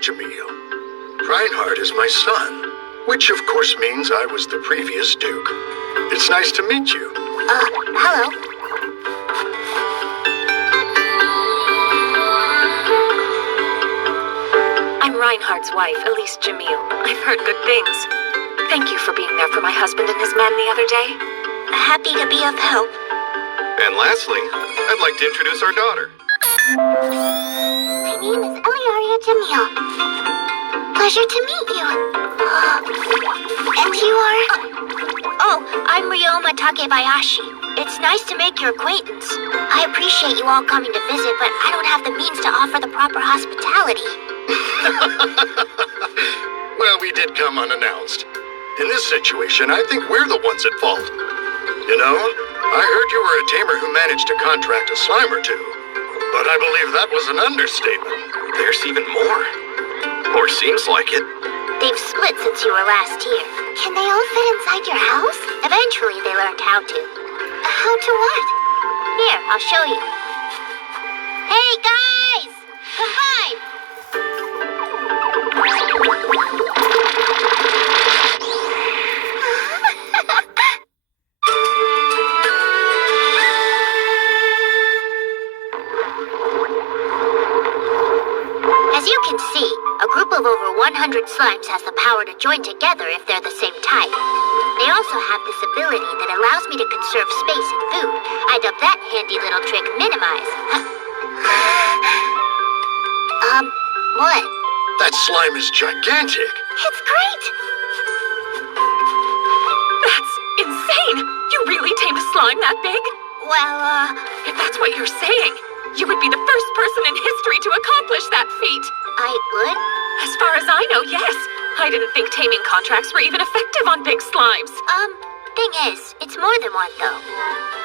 Jamil. Reinhardt is my son, which of course means I was the previous Duke. It's nice to meet you. Hello. I'm Reinhardt's wife, Elise Jamil. I've heard good things. Thank you for being there for my husband and his men the other day. Happy to be of help. And lastly, I'd like to introduce our daughter. My name is Eliaria Jamil. Pleasure to meet you. And you are? Oh, I'm Ryoma Takebayashi. It's nice to make your acquaintance. I appreciate you all coming to visit, but I don't have the means to offer the proper hospitality. Well, we did come unannounced. In this situation, I think we're the ones at fault. You know, I heard you were a tamer who managed to contract a slime or two. But I believe that was an understatement. There's even more. Or seems like it. They've split since you were last here. Can they all fit inside your house? Eventually, they learned how to. How to what? Here, I'll show you. Hey, guys! Combine! As you can see, a group of over 100 slimes has the power to join together if they're the same type. They also have this ability that allows me to conserve space and food. I dub that handy little trick Minimize. What? That slime is gigantic. It's great! That's insane! You really tamed a slime that big? Well, If that's what you're saying, you would be the first person in history to accomplish that feat. I would? As far as I know, yes. I didn't think taming contracts were even effective on big slimes. Thing is, it's more than one, though.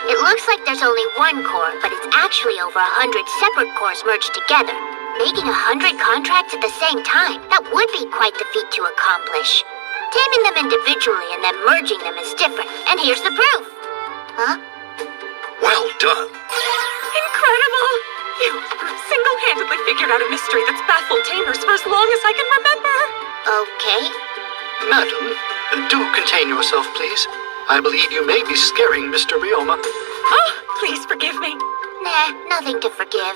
It looks like there's only one core, but it's actually over 100 separate cores merged together. Making 100 contracts at the same time, that would be quite the feat to accomplish. Taming them individually and then merging them is different, and here's the proof. Huh? Well done. Incredible! You single-handedly figured out a mystery that's baffled tamers for as long as I can remember. Okay. Madam, do contain yourself, please. I believe you may be scaring Mr. Ryoma. Oh, please forgive me. Nah, nothing to forgive.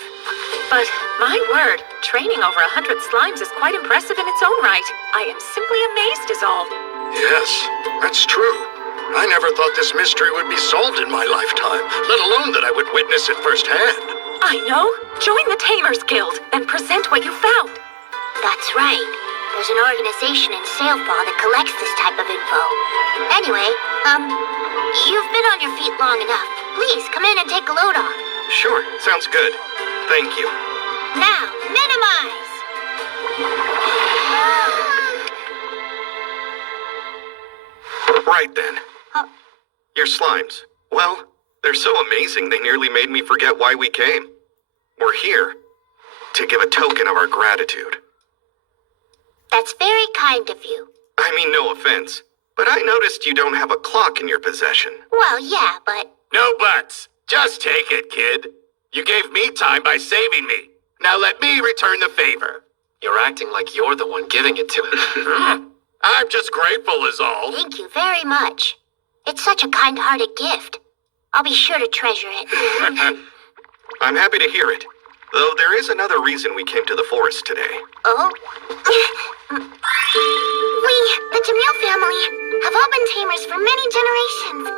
But, my word, training over 100 slimes is quite impressive in its own right. I am simply amazed is all. Yes, that's true. I never thought this mystery would be solved in my lifetime, let alone that I would witness it firsthand. I know. Join the Tamers Guild, and present what you found. That's right. There's an organization in Sailfall that collects this type of info. Anyway, you've been on your feet long enough. Please, come in and take a load off. Sure, sounds good. Thank you. Now, minimize! Right then. Oh. Your slimes. Well, they're so amazing they nearly made me forget why we came. We're here to give a token of our gratitude. That's very kind of you. I mean, no offense, but I noticed you don't have a clock in your possession. Well, yeah, but... No buts. Just take it, kid. You gave me time by saving me. Now let me return the favor. You're acting like you're the one giving it to him. I'm just grateful is all. Thank you very much. It's such a kind-hearted gift. I'll be sure to treasure it. I'm happy to hear it. Though there is another reason we came to the forest today. Oh? We, the Jamil family, have all been tamers for many generations.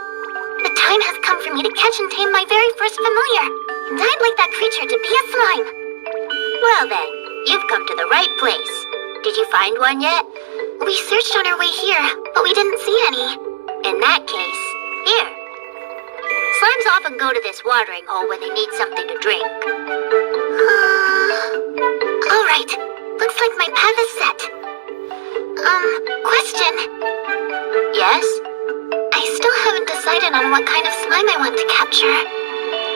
The time has come for me to catch and tame my very first familiar, and I'd like that creature to be a slime. Well then, you've come to the right place. Did you find one yet? We searched on our way here, but we didn't see any. In that case, here. Slimes often go to this watering hole when they need something to drink. All right. Looks like my path is set. Question. Yes? I still haven't decided on what kind of slime I want to capture.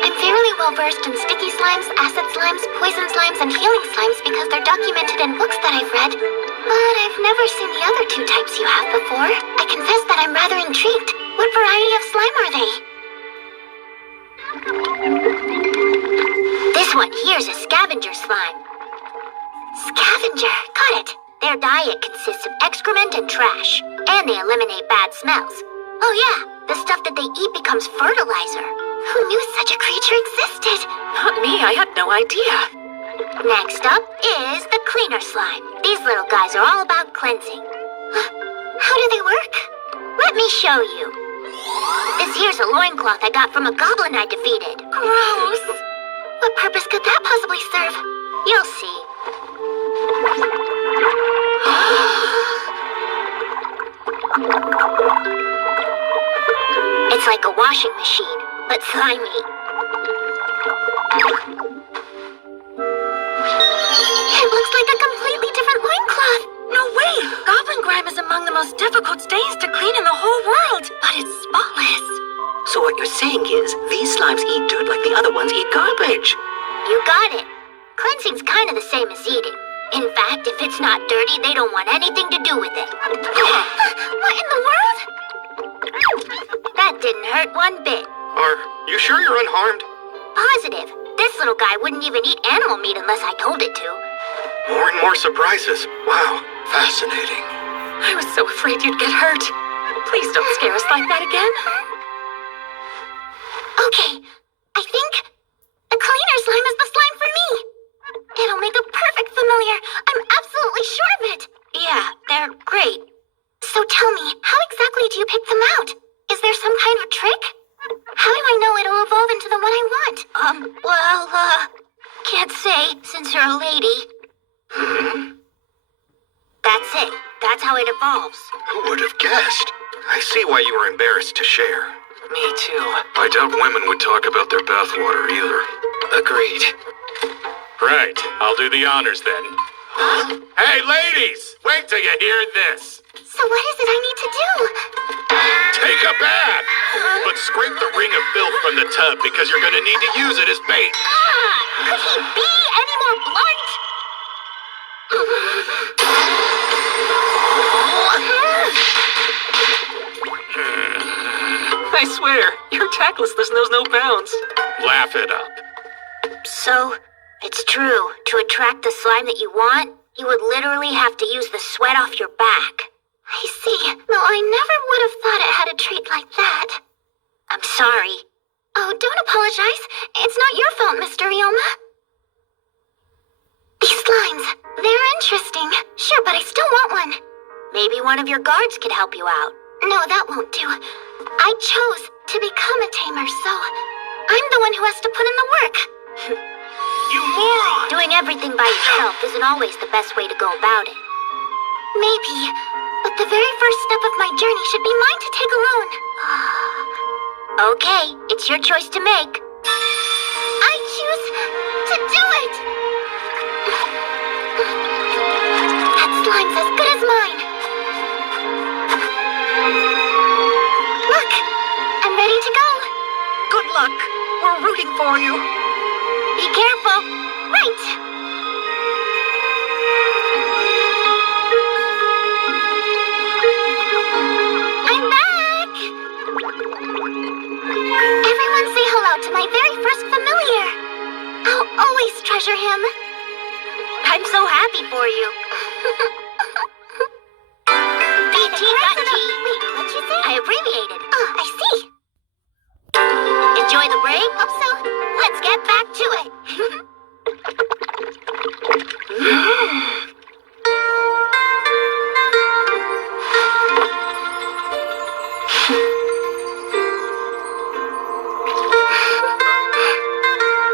I'm fairly well versed in sticky slimes, acid slimes, poison slimes, and healing slimes because they're documented in books that I've read. But I've never seen the other two types you have before. I confess that I'm rather intrigued. What variety of slime are they? This one here's a scavenger slime. Scavenger, got it. Their diet consists of excrement and trash, and they eliminate bad smells. Oh yeah, the stuff that they eat becomes fertilizer. Who knew such a creature existed? Not me, I had no idea. Next up is the cleaner slime. These little guys are all about cleansing. How do they work? Let me show you. This here's a loincloth I got from a goblin I defeated. Gross! What purpose could that possibly serve? You'll see. It's like a washing machine, but slimy. It looks like a completely different loincloth. No way! Goblin grime is among the most difficult stains to clean in the whole world, but it's spotless. So what you're saying is, these slimes eat dirt like the other ones eat garbage. You got it. Cleansing's kind of the same as eating. In fact, if it's not dirty, they don't want anything to do with it. What in the world? That didn't hurt one bit. Are you sure you're unharmed? Positive. This little guy wouldn't even eat animal meat unless I told it to. More and more surprises. Wow. Fascinating. I was so afraid you'd get hurt. Please don't scare us like that again. Okay, I think the cleaner slime is the slime for me. It'll make a perfect familiar. I'm absolutely sure of it. Yeah, they're great. So tell me, how exactly do you pick them out? Is there some kind of trick? How do I know it'll evolve into the one I want? Can't say since you're a lady. That's it. That's how it evolves. Who would have guessed? I see why you were embarrassed to share. Me too. I doubt women would talk about their bathwater either. Agreed. Right, I'll do the honors then. Hey, ladies! Wait till you hear this. So what is it I need to do? Take a bath! But scrape the ring of filth from the tub because you're gonna need to use it as bait. Could he be any more blunt? I swear, your tactlessness knows no bounds. Laugh it up. So, it's true. To attract the slime that you want, you would literally have to use the sweat off your back. I see. No, I never would have thought it had a trait like that. I'm sorry. Oh, don't apologize. It's not your fault, Mr. Ryoma. These slimes, they're interesting. Sure, but I still want one. Maybe one of your guards could help you out. No, that won't do. I chose to become a tamer, so I'm the one who has to put in the work. You moron! Doing everything by yourself isn't always the best way to go about it. Maybe, but the very first step of my journey should be mine to take alone. Okay, it's your choice to make. I choose to do it! That slime's as good as mine. Look, I'm ready to go. Good luck. We're rooting for you. Be careful. Right. I'm back. Everyone say hello to my very first familiar. I'll always treasure him. I'm so happy for you. BT.G. Wait, what'd you say? I abbreviated. Oh, I see. Enjoy the break? Hope so. Let's get back to it.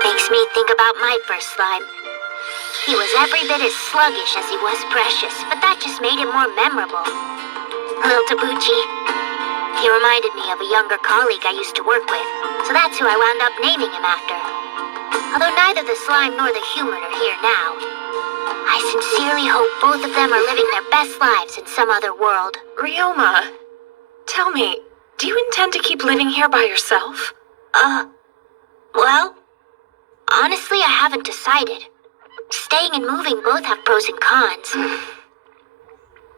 Makes me think about my first slime. He was every bit as sluggish as he was precious, but that just made him more memorable. Little Tabuchi. He reminded me of a younger colleague I used to work with, so that's who I wound up naming him after. Although neither the slime nor the human are here now. I sincerely hope both of them are living their best lives in some other world. Ryoma, tell me, do you intend to keep living here by yourself? Well, honestly, I haven't decided. Staying and moving both have pros and cons.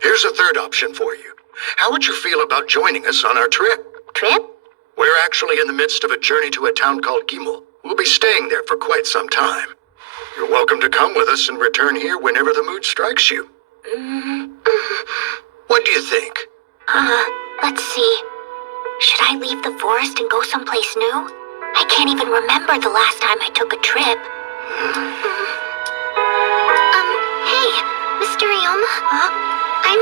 Here's a third option for you. How would you feel about joining us on our trip? Trip? We're actually in the midst of a journey to a town called Gimel. We'll be staying there for quite some time. You're welcome to come with us and return here whenever the mood strikes you. What do you think? Let's see. Should I leave the forest and go someplace new? I can't even remember the last time I took a trip. Hey, Mr. Ryoma? I'm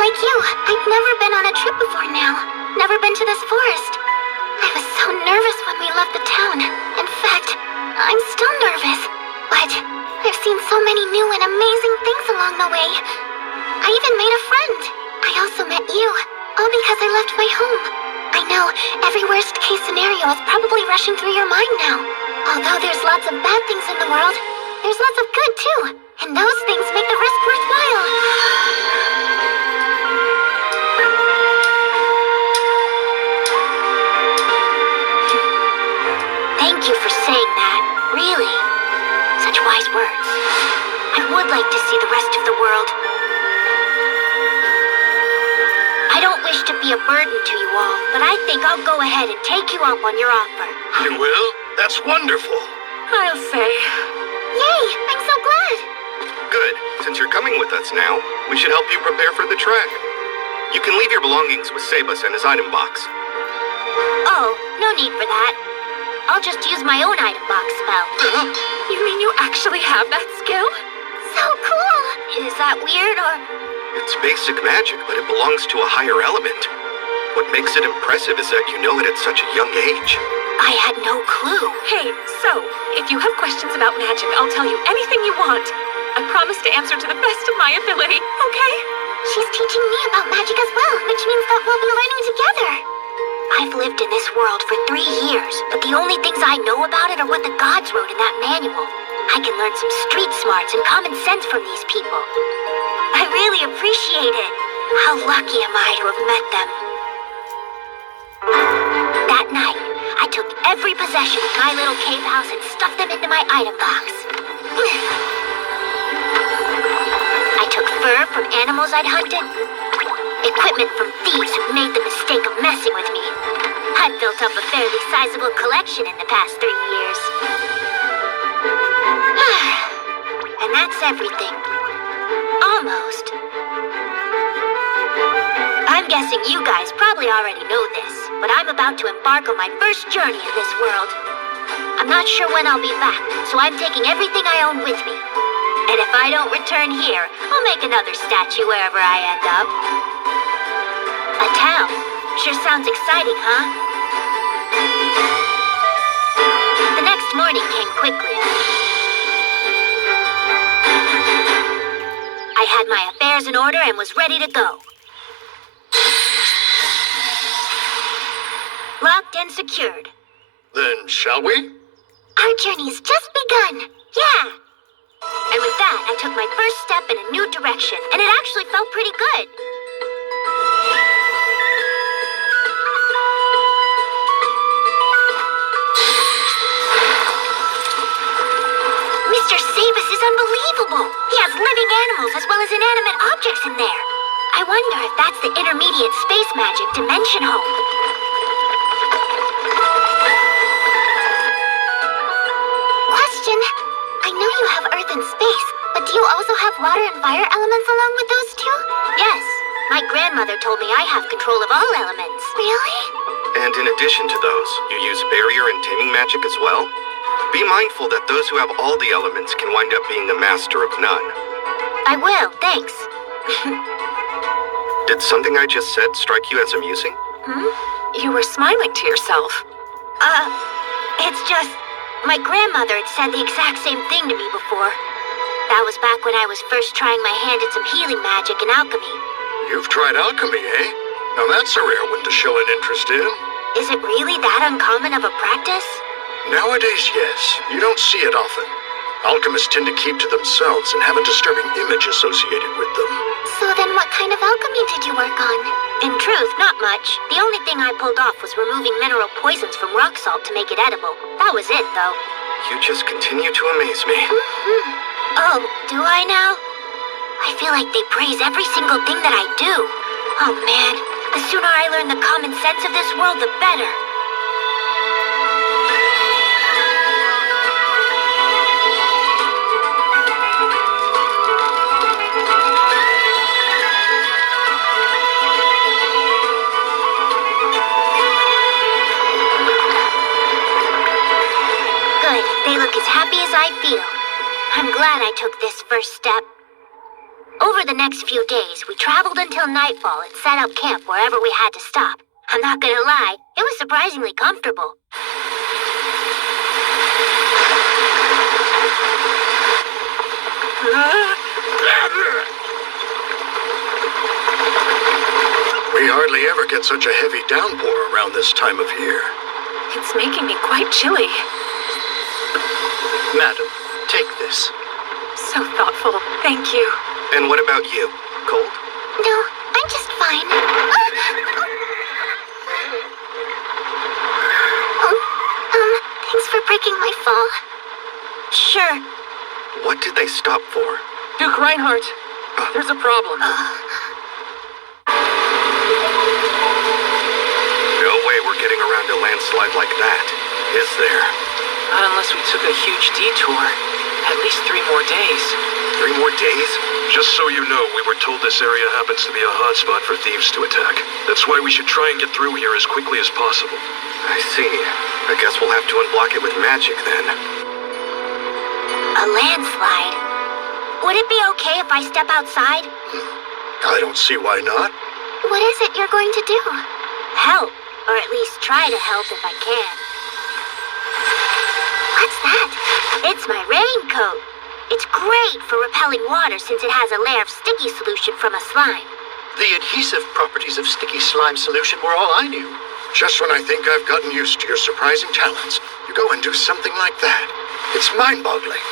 like you. I've never been on a trip before now. Never been to this forest. I was so nervous when we left the town. In fact, I'm still nervous. But I've seen so many new and amazing things along the way. I even made a friend. I also met you, all because I left my home. I know every worst-case scenario is probably rushing through your mind now. Although there's lots of bad things in the world, there's lots of good too. And those things make the risk worthwhile. Thank you for saying that. Really. Such wise words. I would like to see the rest of the world. I don't wish to be a burden to you all, but I think I'll go ahead and take you up on your offer. You will? That's wonderful. I'll say. Yay! I'm so glad! Good. Since you're coming with us now, we should help you prepare for the trek. You can leave your belongings with Sebas and his item box. Oh, no need for that. I'll just use my own item box spell. You mean you actually have that skill? So cool! Is that weird or... It's basic magic, but it belongs to a higher element. What makes it impressive is that you know it at such a young age. I had no clue. Hey, so, if you have questions about magic, I'll tell you anything you want. I promise to answer to the best of my ability, okay? She's teaching me about magic as well, which means that we'll be learning together. I've lived in this world for 3 years, but the only things I know about it are what the gods wrote in that manual. I can learn some street smarts and common sense from these people. I really appreciate it. How lucky am I to have met them. That night, I took every possession of my little cave house and stuffed them into my item box. I took fur from animals I'd hunted, equipment from thieves who made the mistake of messing with me. I've built up a fairly sizable collection in the past 3 years. And that's everything. Almost. I'm guessing you guys probably already know this, but I'm about to embark on my first journey in this world. I'm not sure when I'll be back, so I'm taking everything I own with me. And if I don't return here, I'll make another statue wherever I end up. A town. Sure sounds exciting, huh? The next morning came quickly. I had my affairs in order and was ready to go. Locked and secured. Then shall we? Our journey's just begun. Yeah. And with that, I took my first step in a new direction, and it actually felt pretty good. Mr. Sebas is unbelievable. He has living animals as well as inanimate objects in there. I wonder if that's the intermediate space magic dimension home. Question. I know you have Earth and space, but do you also have water and fire elements along with those two? Yes. My grandmother told me I have control of all elements. Really? And in addition to those, you use barrier and taming magic as well? Be mindful that those who have all the elements can wind up being the master of none. I will, thanks. Did something I just said strike you as amusing? You were smiling to yourself. It's just... My grandmother had said the exact same thing to me before. That was back when I was first trying my hand at some healing magic and alchemy. You've tried alchemy, eh? Now that's a rare one to show an interest in. Is it really that uncommon of a practice? Nowadays, yes. You don't see it often. Alchemists tend to keep to themselves and have a disturbing image associated with them. So then what kind of alchemy did you work on? In truth, not much. The only thing I pulled off was removing mineral poisons from rock salt to make it edible. That was it, though. You just continue to amaze me. Oh, do I now? I feel like they praise every single thing that I do. Oh man, the sooner I learn the common sense of this world, the better. They look as happy as I feel. I'm glad I took this first step. Over the next few days, we traveled until nightfall and set up camp wherever we had to stop. I'm not gonna lie, it was surprisingly comfortable. We hardly ever get such a heavy downpour around this time of year. It's making me quite chilly. Madam, take this. So thoughtful. Thank you. And what about you? Cold? No, I'm just fine. Thanks for breaking my fall. Sure. What did they stop for? Duke Reinhardt, there's a problem. No way we're getting around a landslide like that, is there? Not unless we took a huge detour. At least 3 more days. 3 more days? Just so you know, we were told this area happens to be a hotspot for thieves to attack. That's why we should try and get through here as quickly as possible. I see. I guess we'll have to unblock it with magic then. A landslide. Would it be okay if I step outside? I don't see why not. What is it you're going to do? Help, or at least try to help if I can. What's that? It's my raincoat. It's great for repelling water since it has a layer of sticky solution from a slime. The adhesive properties of sticky slime solution were all I knew. Just when I think I've gotten used to your surprising talents, you go and do something like that. It's mind-boggling.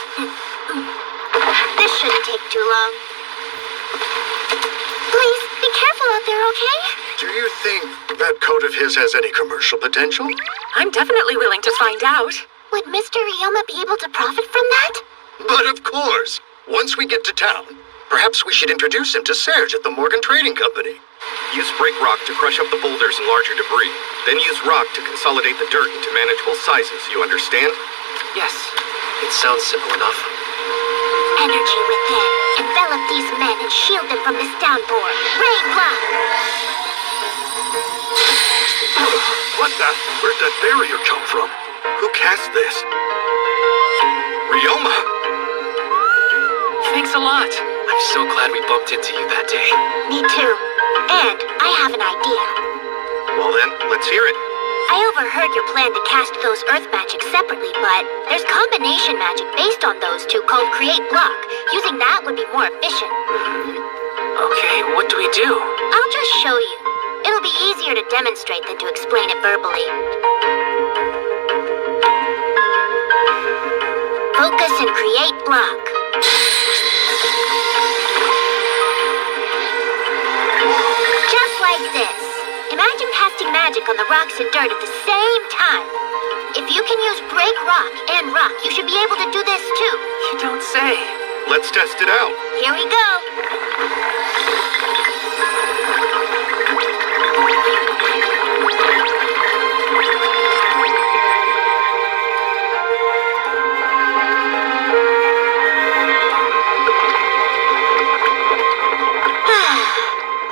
This shouldn't take too long. Please, be careful out there, okay? Do you think that coat of his has any commercial potential? I'm definitely willing to find out. Would Mr. Ryoma be able to profit from that? But of course. Once we get to town, perhaps we should introduce him to Serge at the Morgan Trading Company. Use break rock to crush up the boulders and larger debris. Then use rock to consolidate the dirt into manageable sizes, you understand? Yes, it sounds simple enough. Energy within. Envelop these men and shield them from this downpour. Rain block! What the? Where'd that barrier come from? Who cast this? Ryoma! Thanks a lot. I'm so glad we bumped into you that day. Me too. And I have an idea. Well then, let's hear it. I overheard your plan to cast those earth magic separately, but there's combination magic based on those two called Create Block. Using that would be more efficient. Okay, what do we do? I'll just show you. It'll be easier to demonstrate than to explain it verbally. Focus and Create Block. Just like this. Imagine casting magic on the rocks and dirt at the same time. If you can use Break Rock and Rock, you should be able to do this too. You don't say. Let's test it out. Here we go.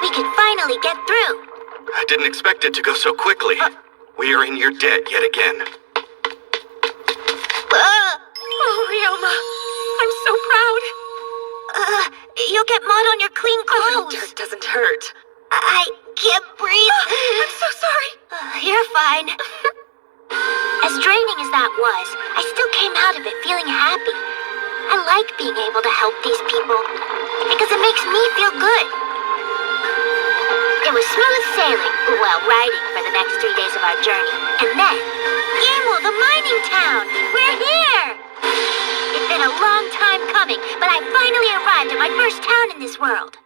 We can finally get through. I didn't expect it to go so quickly. We are in your debt yet again. Oh, Ryoma. I'm so proud. You'll get mud on your clean clothes. Dirt doesn't hurt. I can't breathe. I'm so sorry. You're fine. As draining as that was, I still came out of it feeling happy. I like being able to help these people because it makes me feel good. It was smooth sailing, well, riding for the next 3 days of our journey. And then, Gimel, the mining town! We're here! It's been a long time coming, but I finally arrived at my first town in this world.